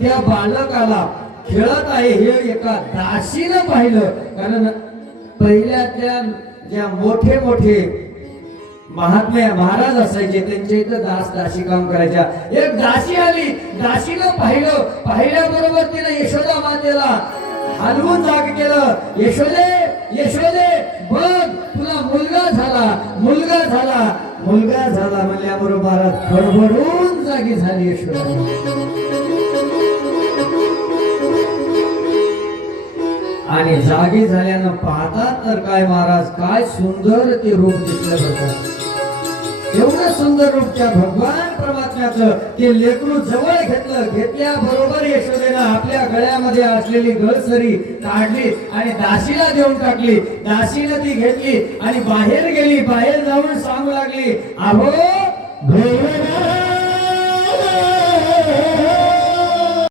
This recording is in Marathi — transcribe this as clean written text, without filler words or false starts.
त्या बालकाला खेळत आहे हे एका दासीनं पाहिलं. कारण पहिल्यातल्या ज्या मोठे मोठे महात्मे महाराज असायचे त्यांच्या इथं दास दासी काम करायच्या. एक दासी आली, दासीनं पाहिलं, पाहिल्याबरोबर तिने यशोदा मातेला हलवून जाग केलं. यशोदे यशोदे बघ तुला मुलगा झाला, मुलगा झाला, मुलगा झाला म्हणल्याबरोबर खडबडून जागी झाली यशोदा. आणि जागी झाल्यानं पाहतात तर काय महाराज, काय सुंदर ते रूप दिसलं बघा. एवढं सुंदर रूप त्या भगवान परमात्म्याचं. ते लेकरू जवळ घेतलं, घेतल्याबरोबर यशोदेनं आपल्या गळ्यामध्ये असलेली गळसरी काढली आणि दासीला देऊन टाकली. दासीनं ती घेतली आणि बाहेर गेली. बाहेर जाऊन सांगू लागली, अहो